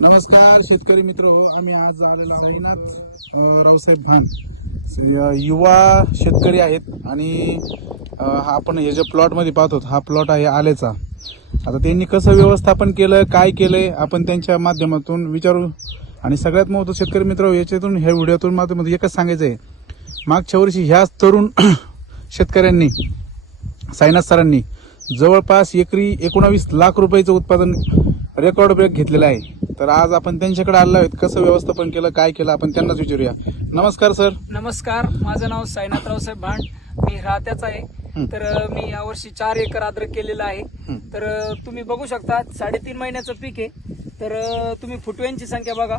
नमस्कार शेतकरी मित्र आम्ही आज आलेलो आहे रावसाहेब भान युवा शेतकरी आहेत आणि हा आपण हे जे प्लॉटमध्ये पाहतो हा प्लॉट आहे आलेचा. आता त्यांनी कसं व्यवस्थापन केलं काय केलंय आपण त्यांच्या माध्यमातून विचारू. आणि सगळ्यात महत्त्व शेतकरी मित्र याच्यातून ह्या व्हिडिओतून माध्यमातून एकच सांगायचं आहे. मागच्या वर्षी ह्याच तरुण शेतकऱ्यांनी साईनाथ सरांनी जवळपास एकरी एकोणावीस लाख रुपयाचं उत्पादन रेकॉर्ड ब्रेक घेतलेलं आहे. तर आज आपण त्यांच्याकडे आलो आहोत. कसं व्यवस्थापन केलं काय केलं आपण त्यांनाच विचारूया. नमस्कार सर. नमस्कार. माझं नाव साईनाथराव साहेब भांड. मी राहत्याच आहे. तर मी यावर्षी चार एकर अद्रक केलेलं आहे. तर तुम्ही बघू शकता साडेतीन महिन्याचं पीक आहे. तर तुम्ही फुटव्यांची संख्या बघा.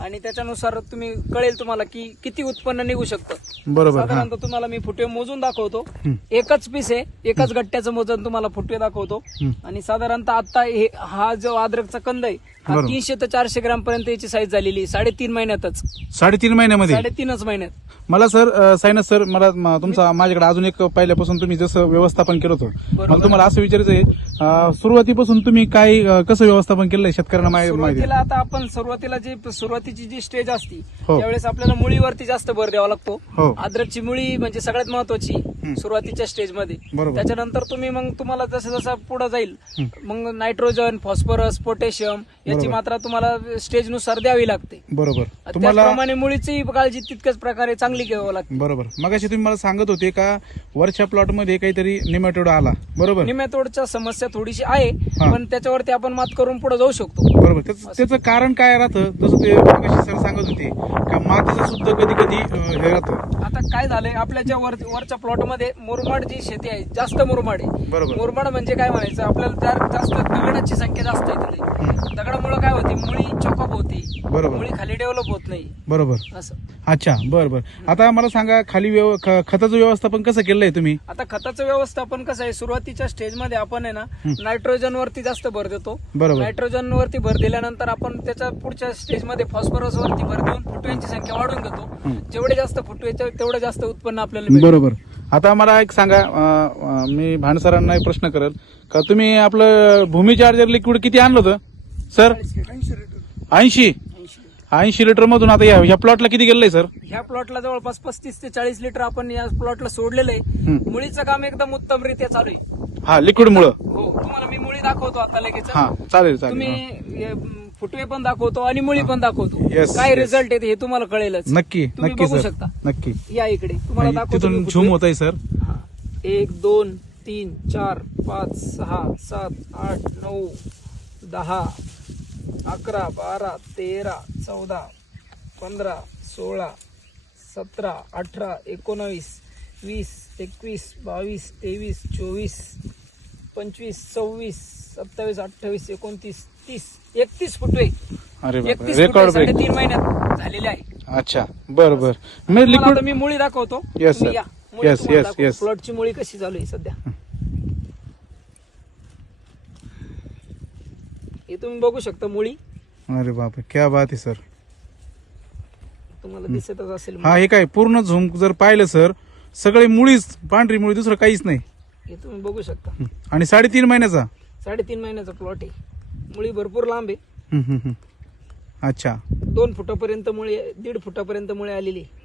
आणि त्याच्यानुसार तुम्ही कळेल तुम्हाला की किती उत्पन्न निघू शकतं. बरोबर साधारणतः तुम्हाला मी फुटवे मोजून दाखवतो. एकच पीस आहे. एकाच गट्ट्याचं मोजून तुम्हाला फुटवे दाखवतो. आणि साधारणतः आता हे हा जो अद्रकचा कंद आहे हा बरोबर. तीनशे ते चारशे ग्राम पर्यंत याची साईज झालेली साडेतीन महिन्यातच साडेतीन महिन्यामध्ये साडेतीनच महिन्यात मला सर अं, साईनाथ सर मला म- तुमचा माझ्याकडे अजून एक पहिल्यापासून तुम्ही जसं व्यवस्थापन केलं होतं बरोबर. मला तुम्हाला असं विचारायचं आहे अं, सुरुवातीपासून तुम्ही काय अं, कसं व्यवस्थापन केलंय शेतकऱ्यांना माहि- माहिती सुरुवातीला आता आपण सुरुवातीला जी सुरुवातीची जी स्टेज असती हो. त्यावेळेस आपल्याला मुळीवरती जास्त भर द्यावा लागतो हो. अद्रकची मुळी म्हणजे सगळ्यात महत्वाची सुरुवातीच्या स्टेजमध्ये बरोबर. त्याच्यानंतर तुम्ही मग तुम्हाला जसं जसं पुढे जाईल मग नायट्रोजन फॉस्फरस पोटॅशियम याची बरोबर. मात्रा तुम्हाला स्टेजनुसार द्यावी लागते. बरोबर. तुम्हाला त्याचप्रमाणे मुळीची काळजी तितक्याच प्रकारे चांगली घ्यावी लागते. बरोबर. मगाशी तुम्ही मला सांगत होते का वरच्या प्लॉटमध्ये काहीतरी निमॅटोड आला. बरोबर. निमॅटोडच्या समस्या थोडीशी आहे हा. पण त्याच्यावरती आपण मात करून पुढे जाऊ शकतो. बरोबर. त्याचं त्याचं कारण काय राहतं? जसं ते मगाशी सर सांगत होते का मातीचं सुद्धा कधी कधी हे राहतं. आता काय झालंय आपल्या ज्या वर वरच्या प्लॉटमध्ये मुरमाड जी शेती आहे जास्त मुरमाड आहे. बरोबर. मुरमाड म्हणजे काय म्हणायचं आपल्याला त्या जास्त दगडाची संख्या जास्त आहे तिथे दगडामुळे काय होते मुळी चोकअप होते. बरोबर. मुळी खाली डेव्हलप होत नाही. बरोबर. असं. अच्छा बर बर. आता मला सांगा खाली व्यव- ख- खताचं व्यवस्थापन कसं केलंय तुम्ही? आता खताचं व्यवस्थापन कसं आहे सुरुवातीच्या स्टेजमध्ये आपण आहे ना नायट्रोजन वरती जास्त भर देतो. बरोबर. नायट्रोजन वरती भर दिल्यानंतर आपण त्याच्या पुढच्या स्टेजमध्ये फॉस्फरस वरती भर देऊन फुटव्यांची संख्या वाढवून देतो जेवढे जास्त फुटवे तेवढं जास्त उत्पन्न आपल्याला मिळेल. बरोबर. आता मला एक सांगा अं, अं, मी भांडसरांना एक प्रश्न करेल. का तुम्ही आपलं भूमी चार्जर लिक्विड किती आणलं होतं? सर ऐंशी. ऐंशी लिटर मधून आता या या प्लॉटला किती गेलंय सर ह्या प्लॉटला जवळपास पस्तीस ते चाळीस लिटर आपण या प्लॉटला सोडलेलं आहे. मुळीचं काम एकदम उत्तमरित्या चालू आहे. हा लिक्विड मुळे. हो तुम्हाला मी मुळी दाखवतो आता लगेच. हा चालेल चालेल तुम्ही. हे, म, फुटवे पण दाखवतो आणि मुळी पण दाखवतो. Yes, काय yes. रिझल्ट येते हे तुम्हाला कळेलच. नक्की तुम्ही नक्की बघू सर शकता. नक्की. या इकडे. तुम्हाला दाखवतो तिथून मी झूम फुटवे. होत आहे सर हा. एक दोन तीन चार पाच सहा सात आठ नऊ दहा अकरा बारा तेरा चौदा पंधरा सोळा सतरा अठरा एकोणावीस वीस एकवीस बावीस तेवीस चोवीस पंचवीस सव्वीस सत्तावीस अठ्ठावीस एकोणतीस तीस एकतीस फुटवे. अरे बापरे. एकतीस रेकॉर्ड ब्रेक साडेतीन महिन्यात झालेले आहे. अच्छा बर बर. मी लिक्विड आता मी मुळी दाखवतो. Yes, तुम्ही sir. या. मुळी Yes. प्लॉटची मुळी कशी चालू आहे सध्या. हे. तुम्ही बघू शकता मुळी. अरे बापरे क्या बात आहे सर तुम्हाला दिसतच असेल हा हे काय पूर्ण झूम जर पाहिलं सर सगळे मुळीच पांढरी मुळी दुसरं काहीच नाही. हे तुम्ही बघू शकता. आणि साडेतीन महिन्याचा? साडेतीन महिन्याचा प्लॉट आहे. मुळी भरपूर लांब आहे. अच्छा दोन फुटापर्यंत मुळी दीड फुटापर्यंत मुळी आलेली आहे.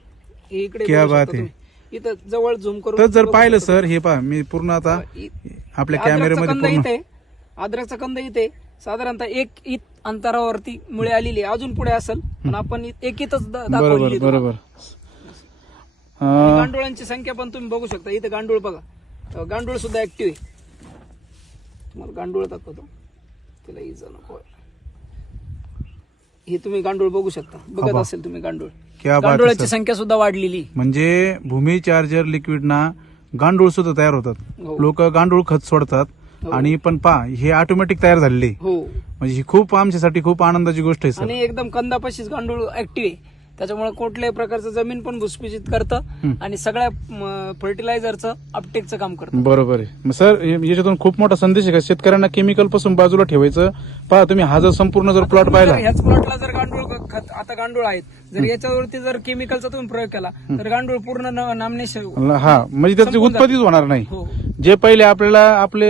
हे इकडे क्या बघू बात शकता आहे. तुम्ही. इथं जवळ झूम करून तर जर बघू पाहिलं शकता सर हे पहा मी पूर्ण आता आपल्या अद्रकचा कॅमेऱ्यामध्ये कंद पूर्ण इथे अद्रकचा कंद इथे साधारणतः एक इत अंतरावरती मुळे आलेली आहे. अजून पुढे असेल पण आपण एक इथच दा- दाखवलेली बरोबर आहे तुम्हाला. बरोबर आणि अं, गांडुळांची संख्या पण तुम्ही बघू शकता इथे गांडूळ बघा अं, गांडूळ सुद्धा ऍक्टिव्ह आहे तुम्हाला गांडूळ दाखवतो तिला इजा नको हे तुम्ही गांडूळ बघू शकता. बघत अबा. असेल तुम्ही गांडूळ. क्या बात आहे गांडुळाची सर. संख्या सुद्धा वाढलेली. म्हणजे भूमी चार्जर लिक्विड ना गांडूळ सुद्धा तयार होतात. हो. लोक गांडूळ खत सोडतात हो. आणि पण पा हे ऑटोमॅटिक तयार झालेले. हो. म्हणजे ही खूप आमच्यासाठी खूप आनंदाची गोष्ट आहे सर. आणि एकदम कंदापाशीच गांडूळ ऍक्टिव्ह आहे. त्याच्यामुळे कुठल्याही प्रकारचं जमीन पण भुसभुशीत करतं आणि सगळ्या फर्टिलायझरचं अपटेकचं काम करतं. बरोबर आहे. मग सर याच्यातून खूप मोठा संदेश आहे का? शेतकऱ्यांना केमिकलपासून बाजूला ठेवायचं. पहा तुम्ही हा जर संपूर्ण जर प्लॉट पाहिला. ह्याच प्लॉटला जर गांडूळ खत आता गांडूळ आहेत. जर याच्यावरती जर केमिकलचा तुम्ही प्रयोग केला तर गांडूळ पूर्ण न- नामनेश हा. म्हणजे त्याची उत्पत्तीच होणार नाही. हो. जे पहिले आपल्याला आपले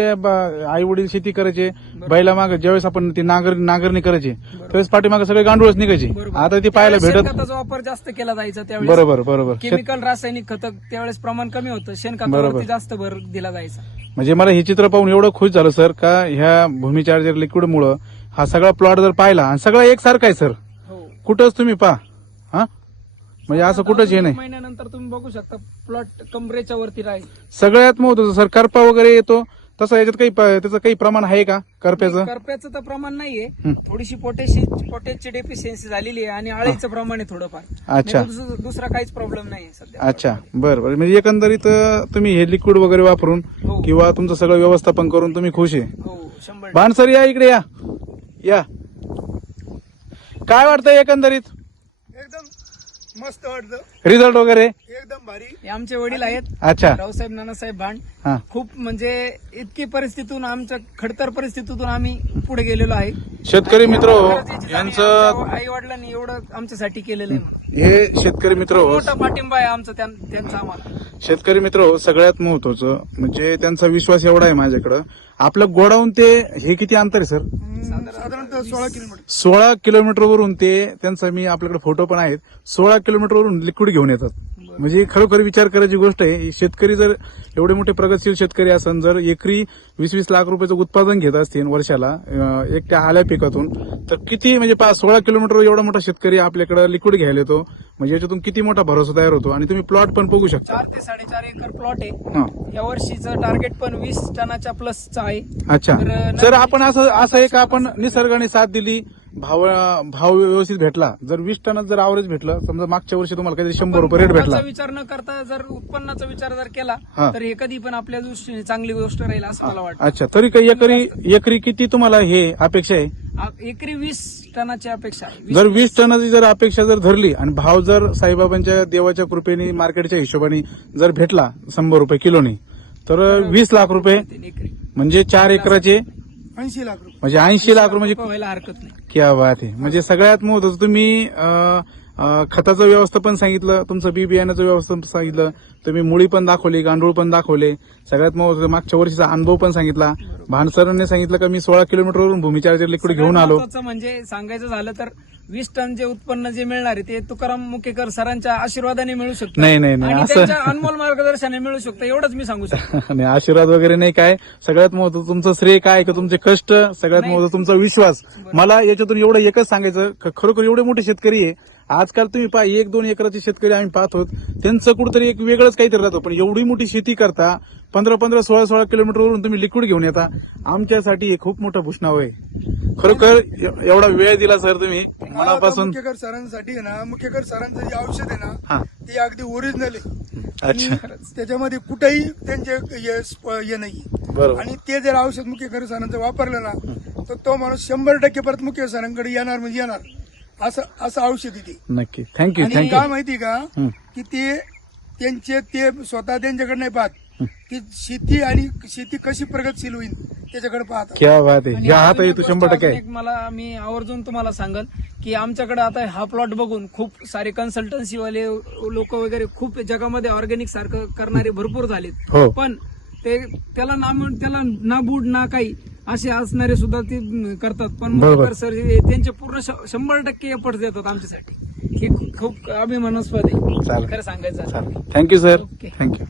आई वडील शेती करायचे बैला माग ज्यावेळेस आपण ती नांगर नांगरणी करायची त्यावेळेस पाठीमागे सगळे गांडूळच निघायची. बरोबर. आता ती पाहायला त्यावेळेस भेटत शेणखताचा वापर जास्त केला जायचा त्यावेळेस. बरोबर बरोबर. शेत- केमिकल रासायनिक खत त्यावेळेस प्रमाण कमी होतं. बरोबर. शेणखतावरती जास्त भर दिला जायचा. म्हणजे मला हे चित्र पाहून एवढं खुश झालं सर का ह्या भूमी चार्जर लिक्विड मुळे हा सगळा प्लॉट जर पाहिला आणि सगळा एकसारखा आहे सर. हो. कुठंच तुम्ही पहा हा? म्हणजे असं कुठंच हे नाही. महिन्यानंतर तुम्ही बघू शकता प्लॉट कमरेच्या वरती राहील. सगळ्यात महत्वाचं सर करपा वगैरे येतो तसं याच्यात काही प- त्याचं काही प्रमाण आहे का? करप्याचं? करप्याचं तर प्रमाण नाहीये. हं. थोडीशी पोटॅशि पोटॅशची डेफिशियन्सी झालेली आहे आणि आळीचं प्रमाण आहे थोडंफार. अच्छा. नाही तर दुसरं- काहीच प्रॉब्लेम नाही सध्या. अच्छा बरं बरं. म्हणजे एकंदरीत अं, तुम्ही हे लिक्विड वगैरे वापरून हो. किंवा तुमचं सगळं व्यवस्थापन करून तुम्ही खुश आहे. हो शंभर बाण सर या इकडे या. या. काय वाटतंय एकंदरीत? एकदम मस्त वाटतं. रिझल्ट वगैरे? एकदम भारी. हे आमचे वडील आहेत. अच्छा. रावसाहेब नानासाहेब भांड. हा. खूप म्हणजे इतकी परिस्थितीतून आमच्या खडतर परिस्थितीतून आम्ही पुढे गेलेलो आहे. शेतकरी मित्र हो, यांचं आई वडिलांनी एवढं आमच्यासाठी केलेलं आहे. हे शेतकरी मित्र हो मोठा पाठिंबा आहे आमचा त्यां- त्यांचा आम्हाला. शेतकरी मित्र हो सगळ्यात महत्वाचं म्हणजे त्यांचा विश्वास एवढा आहे माझ्याकडं. आपलं गोडाऊन ते हे किती अंतर आहे सर? साधारणतः सोळा किलोमीटर. सोळा किलोमीटरवरून ते त्यांचा मी आपल्याकडे फोटो पण आहेत सोळा किलोमीटरवरून लिक्विड घेऊन येतात. म्हणजे खरोखर विचार करायची गोष्ट आहे शेतकरी जर एवढे मोठे प्रगतशील शेतकरी असन जर एकरी वीस वीस लाख रुपयाचं उत्पादन घेत असतील वर्षाला अं, एक त्या आल्या पिकातून तर किती म्हणजे पाच सोळा किलोमीटर एवढा मोठा शेतकरी आपल्याकडे लिक्विड घ्यायला येतो म्हणजे याच्यातून किती मोठा भरोसा तयार होतो? आणि तुम्ही प्लॉट पण बघू शकता. चार ते साडेचार एकर प्लॉट आहे. हा. या वर्षीचं टार्गेट पण वीस टनाच्या प्लसचं आहे. अच्छा. तर सर आपण असं असं एक आपण निसर्गाने साथ दिली भाव भाव व्यवस्थित भेटला. जर वीस टनात जर आवरेज भेटलं समजा मागच्या वर्षी तुम्हाला काहीतरी शंभर रुपये रेट भेटला. विचार न करता जर उत्पन्नाचा विचार जर केला हा. तर हे कधी पण आपल्या दृष्टीने चांगली गोष्ट राहील असं मला वाटतं. अच्छा तरी काही एकरी एकरी किती तुम्हाला हे अपेक्षा आहे? आ- एकरी वीस टनाची अपेक्षा आहे. वीस- जर वीस टनाची. जर अपेक्षा जर धरली आणि भाव जर साईबाबांच्या देवाच्या कृपेने मार्केटच्या हिशोबाने जर भेटला शंभर रुपये किलोनी तर वीस लाख रुपये. तीन एकरी. म्हणजे चार एकराचे ऐंशी लाख रुपये. म्हणजे ऐंशी लाख रुपये म्हणजे व्हायला हरकत नाही. क्या बात आहे. म्हणजे सगळ्यात महत्वाचं तुम्ही अं, अं, खताचं व्यवस्थापन सांगितलं तुमचं बी बियाण्याचं व्यवस्थापन सांगितलं तुम्ही मुळी पण दाखवली गांडूळ पण दाखवले सगळ्यात महत्वाचं मागच्या वर्षीचा अनुभव पण सांगितला. भानसरांनी सांगितलं का मी सोळा किलोमीटरवरून भूमी चार्जर लिक्विड घेऊन आलो. महत्त्वाचं म्हणजे सांगायचं झालं तर वीस टन जे उत्पन्न जे मिळणार आहे ते तुकाराम मुकेकर सरांच्या आशीर्वादाने मिळू शकतं. नाही नाही नाही आणि असं त्यांच्या अनमोल मार्गदर्शनाने मिळू शकतं एवढंच मी सांगू शकतो. आणि आशीर्वाद वगैरे नाही काय. सगळ्यात महत्वाचं तुमचं श्रेय काय का तुमचे कष्ट? सगळ्यात नाही. महत्वाचं तुमचा विश्वास. मला याच्यातून एवढं एकच सांगायचं ख- खरोखर एवढे मोठे शेतकरी आहे आजकाल तुम्ही पहा एक दोन एकराचे शेतकरी आम्ही पाहतो त्यांचं कुठेतरी एक वेगळंच काहीतरी राहतो. पण एवढी मोठी शेती करता पंधरा पंधरा सोळा सोळा किलोमीटरवरून तुम्ही लिक्विड घेऊन येता आमच्यासाठी हे खूप मोठं भूषणाव आहे. खरोखर एवढा वेळ दिला सर तुम्ही. मनापासून मुख्यकर सरांसाठी आहे ना मुख्यकर सरांचं जे औषध आहे ना ते अगदी ओरिजिनल आहे. अच्छा. त्याच्यामध्ये कुठेही त्यांचे हे नाही. आणि ते जर औषध मुख्यकर सरांचं वापरलं ना तर तो माणूस शंभर टक्के परत मुख्य सरांकडे येणार म्हणजे येणार. असं असं औषध आहे ते. नक्की. थँक्यू आणि थँक्यू का माहिती का? हं. की ते त्यांचे ते स्वतः त्यांच्याकडे नाही पाहत. की शेती आणि शेती कशी प्रगतशील होईल त्याच्याकडे पाहतात क्या बात आहे. आणि या हात अजून आहे एक तू गोष्ट शंभर टक्के अजून आहे एक मला मी आवर्जून तुम्हाला सांगल की आमच्याकडे आता हा प्लॉट बघून खूप सारे कन्सल्टन्सी वाले लोक वगैरे खूप जगामध्ये ऑर्गॅनिक सारखं करणारे भरपूर झालेत. हो. पण ते त्याला ना त्याला ना बूड ना काही असे असणारे सुद्धा ते करतात पण. मुकेकर सर हे त्यांचे पूर्ण श- शंभर टक्के एफर्ट देतात आमच्यासाठी हे खूप अभिमानास्पद आहे चालेल. खरं सांगायचं झालं. चालेल थँक्यू सर ओके. थँक्यू